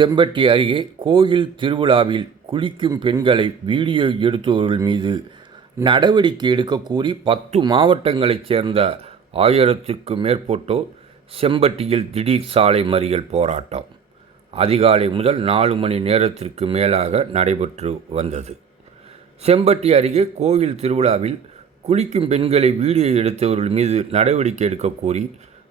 செம்பட்டி அருகே கோயில் திருவிழாவில் குளிக்கும் பெண்களை வீடியோ எடுத்தவர்கள் மீது நடவடிக்கை எடுக்க கூறி பத்து மாவட்டங்களைச் சேர்ந்த ஆயிரத்துக்கும் மேற்பட்டோர் செம்பட்டியில் திடீர் சாலை மறியல் போராட்டம். அதிகாலை முதல் நாலு மணி நேரத்திற்கு மேலாக நடைபெற்று வந்தது. செம்பட்டி அருகே கோயில் திருவிழாவில் குளிக்கும் பெண்களை வீடியோ எடுத்தவர்கள் மீது நடவடிக்கை எடுக்க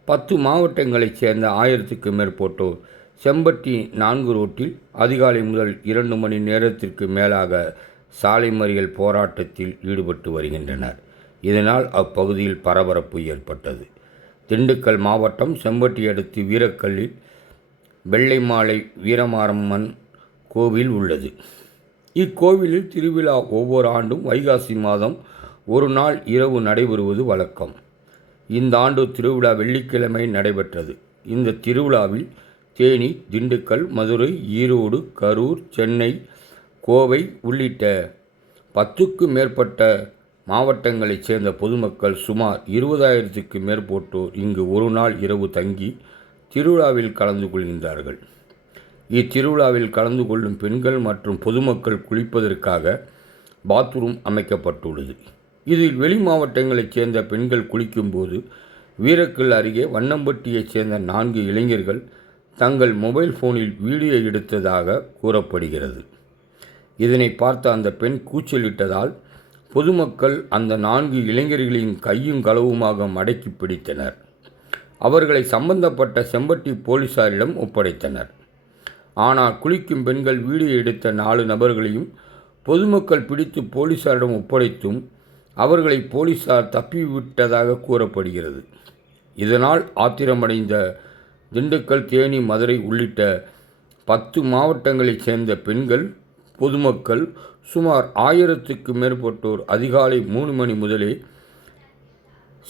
பத்து மாவட்டங்களைச் சேர்ந்த ஆயிரத்துக்கும் மேற்பட்டோர் செம்பட்டி நான்கு ரோட்டில் அதிகாலை முதல் இரண்டு மணி நேரத்திற்கு மேலாக சாலை மறியல் போராட்டத்தில் ஈடுபட்டு வருகின்றனர். இதனால் அப்பகுதியில் பரபரப்பு ஏற்பட்டது. திண்டுக்கல் மாவட்டம் செம்பட்டி அடுத்து வீரக்கல்லில் வெள்ளை மாலை வீரமாரம்மன் கோவில் உள்ளது. இக்கோவிலில் திருவிழா ஒவ்வொரு ஆண்டும் வைகாசி மாதம் ஒரு நாள் இரவு நடைபெறுவது வழக்கம். இந்த ஆண்டு திருவிழா வெள்ளிக்கிழமை நடைபெற்றது. இந்த திருவிழாவில் தேனி திண்டுக்கல் மதுரை ஈரோடு கரூர் சென்னை கோவை உள்ளிட்ட பத்துக்கும் மேற்பட்ட மாவட்டங்களைச் சேர்ந்த பொதுமக்கள் சுமார் இருபதாயிரத்துக்கு மேற்பட்டோர் இங்கு ஒரு நாள் இரவு தங்கி திருவிழாவில் கலந்து கொள்கின்றார்கள். இத்திருவிழாவில் கலந்து கொள்ளும் பெண்கள் மற்றும் பொதுமக்கள் குளிப்பதற்காக பாத்ரூம் அமைக்கப்பட்டுள்ளது. இதில் வெளி மாவட்டங்களைச் சேர்ந்த பெண்கள் குளிக்கும்போது வீரக்கல் அருகே வண்ணம்பட்டியைச் சேர்ந்த நான்கு இளைஞர்கள் தங்கள் மொபைல் ஃபோனில் வீடியோ எடுத்ததாக கூறப்படுகிறது. இதனை பார்த்த அந்த பெண் கூச்சலிட்டதால் பொதுமக்கள் அந்த நான்கு இளைஞர்களின் கையும் களவுமாக மடக்கி பிடித்தனர். அவர்களை சம்பந்தப்பட்ட செம்பட்டி போலீசாரிடம் ஒப்படைத்தனர். ஆனால் குளிக்கும் பெண்கள் வீடியோ எடுத்த நாலு நபர்களையும் பொதுமக்கள் பிடித்து போலீசாரிடம் ஒப்படைத்தும் அவர்களை போலீசார் தப்பிவிட்டதாக கூறப்படுகிறது. இதனால் ஆத்திரமடைந்த திண்டுக்கல் தேனி மதுரை உள்ளிட்ட பத்து மாவட்டங்களைச் சேர்ந்த பெண்கள் பொதுமக்கள் சுமார் ஆயிரத்துக்கு மேற்பட்டோர் அதிகாலை மூணு மணி முதலே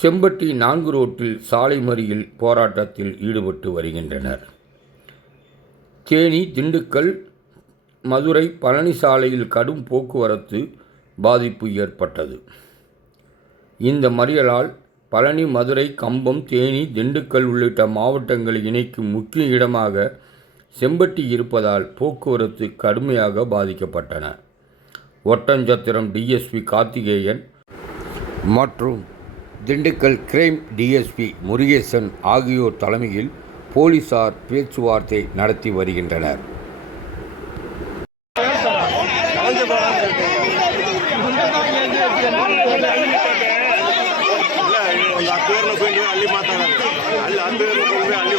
செம்பட்டி நான்கு ரோட்டில் சாலை மறியல் போராட்டத்தில் ஈடுபட்டு வருகின்றனர். தேனி திண்டுக்கல் மதுரை பழனி சாலையில் கடும் போக்குவரத்து பாதிப்பு ஏற்பட்டது. இந்த மறியலால் பழனி மதுரை கம்பம் தேனி திண்டுக்கல் உள்ளிட்ட மாவட்டங்களை இணைக்கும் முக்கிய இடமாக செம்பட்டி இருப்பதால் போக்குவரத்து கடுமையாக பாதிக்கப்பட்டன. ஒட்டஞ்சத்திரம் டிஎஸ்பி கார்த்திகேயன் மற்றும் திண்டுக்கல் கிரைம் டிஎஸ்பி முருகேசன் ஆகியோர் தலைமையில் போலீசார் பேச்சுவார்த்தை நடத்தி வருகின்றனர். ಅಲ್ಲಿ ಮಾತಾಡೋದು. ಅಲ್ಲಿ ಹತ್ತಿರ ಅಲ್ಲಿ